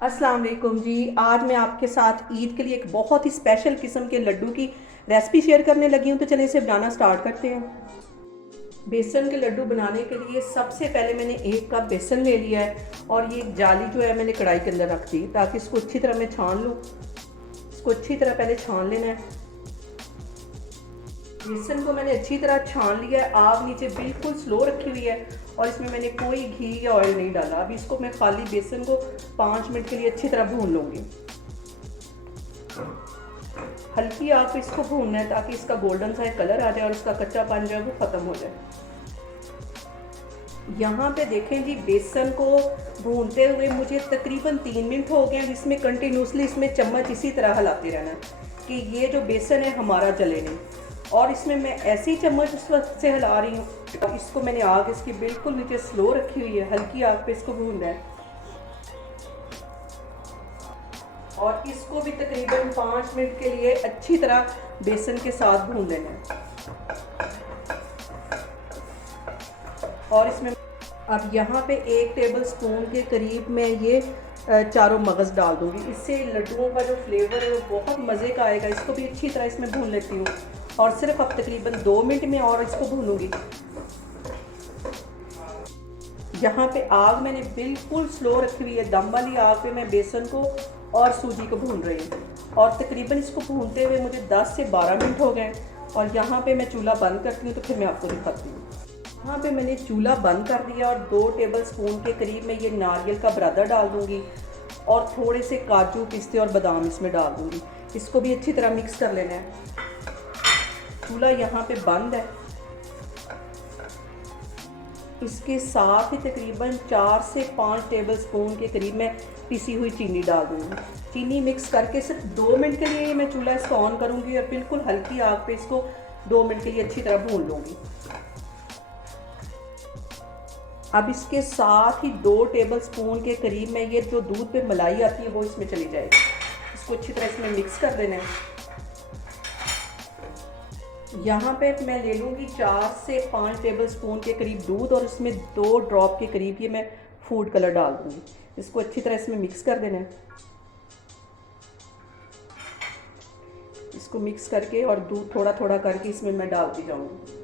अस्सलाम वालेकुम जी। आज मैं आपके साथ ईद के लिए एक बहुत ही स्पेशल किस्म के लड्डू की रेसिपी शेयर करने लगी हूँ। तो चलिए इसे बनाना स्टार्ट करते हैं। बेसन के लड्डू बनाने के लिए सबसे पहले मैंने 1 कप बेसन ले लिया है और ये जाली जो है मैंने कढ़ाई के अंदर रख दी ताकि इसको अच्छी तरह मैं छान लूँ। इसको अच्छी तरह पहले छान लेना है। बेसन को मैंने अच्छी तरह छान लिया है। आग नीचे बिल्कुल स्लो रखी हुई है और इसमें मैंने कोई घी या ऑयल नहीं डाला। अभी इसको मैं खाली बेसन को 5 मिनट के लिए अच्छी तरह भून लूँगी। हल्की आग पे इसको भूनना है ताकि इसका गोल्डन सा कलर आ जाए और इसका कच्चापन जो है वो ख़त्म हो जाए। यहाँ पे देखें जी, बेसन को भूनते हुए मुझे तकरीबन 3 मिनट हो गए हैं, जिसमें कंटिन्यूसली इसमें चम्मच इसी तरह हिलाते रहना है कि ये जो बेसन है हमारा जले नहीं। और इसमें मैं ऐसी चम्मच उस वक्त से हिला रही हूँ। इसको मैंने आग इसकी बिल्कुल नीचे स्लो रखी हुई है, हल्की आग पे इसको भूनना है और इसको भी तकरीबन 5 मिनट के लिए अच्छी तरह बेसन के साथ भून लेना है। और इसमें अब यहाँ पे 1 टेबल स्पून के करीब मैं ये चारों मगज़ डाल दूँगी। इससे लड्डुओं का जो फ्लेवर है वो बहुत मज़े का आएगा। इसको भी अच्छी तरह इसमें भून लेती हूँ और सिर्फ अब तकरीबन 2 मिनट में और इसको भूनूंगी। यहाँ पे आग मैंने बिल्कुल स्लो रखी हुई है। दम वाली आग पे मैं बेसन को और सूजी को भून रही हूँ और तकरीबन इसको भूनते हुए मुझे 10 से 12 मिनट हो गए। और यहाँ पे मैं चूल्हा बंद करती हूँ तो फिर मैं आपको दिखाती हूँ। यहाँ पे मैंने चूल्हा बंद कर दिया और 2 टेबल स्पून के करीब मैं ये नारियल का बुरादा डाल दूँगी और थोड़े से काजू, पिस्ते और बादाम इसमें डाल दूँगी। इसको भी अच्छी तरह मिक्स कर लेना है। चूल्हा यहाँ पे बंद है। इसके साथ ही तकरीबन 4 से 5 टेबल स्पून के करीब मैं पिसी हुई चीनी डाल दूँगी। चीनी मिक्स करके सिर्फ 2 मिनट के लिए मैं चूल्हा इसको ऑन करूँगी और बिल्कुल हल्की आग पे इसको 2 मिनट के लिए अच्छी तरह भून लूँगी। अब इसके साथ ही 2 टेबल स्पून के करीब मैं ये जो दूध पे मलाई आती है वो इसमें चली जाएगी। इसको अच्छी तरह इसमें मिक्स कर देना है। यहाँ पे मैं ले लूँगी 4 से 5 टेबल स्पून के करीब दूध और इसमें 2 ड्रॉप के करीब ये मैं फूड कलर डाल दूँगी। इसको अच्छी तरह इसमें मिक्स कर देना है। इसको मिक्स करके और दूध थोड़ा थोड़ा करके इसमें मैं डालती जाऊँगी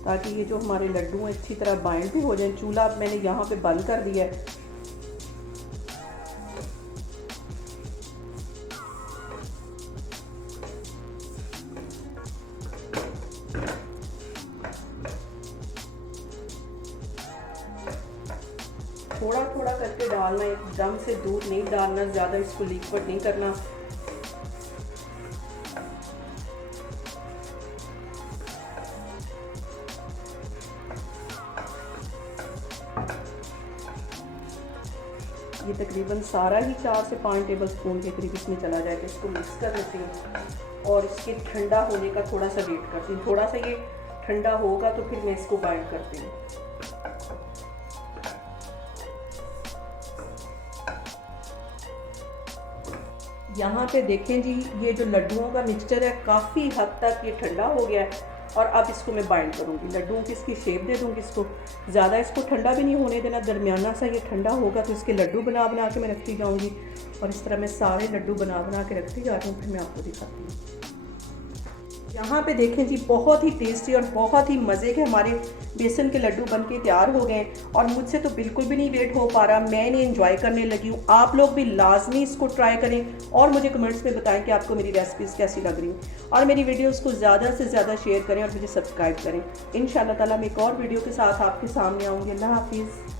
ताकि ये जो हमारे लड्डू हैं अच्छी तरह बाइंड भी हो जाए। चूल्हा मैंने यहाँ पे बंद कर दिया है। थोड़ा थोड़ा करके डालना, एकदम से दूध नहीं डालना, ज़्यादा इसको लिक्विड नहीं करना। ये तकरीबन सारा ही 4 से 5 टेबल स्पून के करीब इसमें चला जाएगा। इसको मिक्स कर लेती हूँ और इसके ठंडा होने का थोड़ा सा वेट करती हूँ। थोड़ा सा ये ठंडा होगा तो फिर मैं इसको बाइंड करती हूँ। यहाँ पे देखें जी, ये जो लड्डुओं का मिक्सचर है काफ़ी हद तक ये ठंडा हो गया है और अब इसको मैं बाइंड करूँगी। लड्डुओं की इसकी शेप दे दूँगी। इसको ज़्यादा इसको ठंडा भी नहीं होने देना, दरमियाना सा ये ठंडा होगा तो इसके लड्डू बना बना के मैं रखती जाऊँगी और इस तरह मैं सारे लड्डू बना बना के रखती जा रही हूँ। फिर मैं आपको दिखाती हूँ। यहाँ पे देखें जी, बहुत ही टेस्टी और बहुत ही मज़े के हमारे बेसन के लड्डू बन के तैयार हो गए और मुझसे तो बिल्कुल भी नहीं वेट हो पा रहा। मैं इन्हें एंजॉय करने लगी हूँ। आप लोग भी लाजमी इसको ट्राई करें और मुझे कमेंट्स में बताएं कि आपको मेरी रेसिपीज़ कैसी लग रही हैं और मेरी वीडियोज़ को ज़्यादा से ज़्यादा शेयर करें और मुझे सब्सक्राइब करें। इंशाअल्लाह ताला मैं एक और वीडियो के साथ आपके सामने आऊँगी। अल्लाह हाफिज़।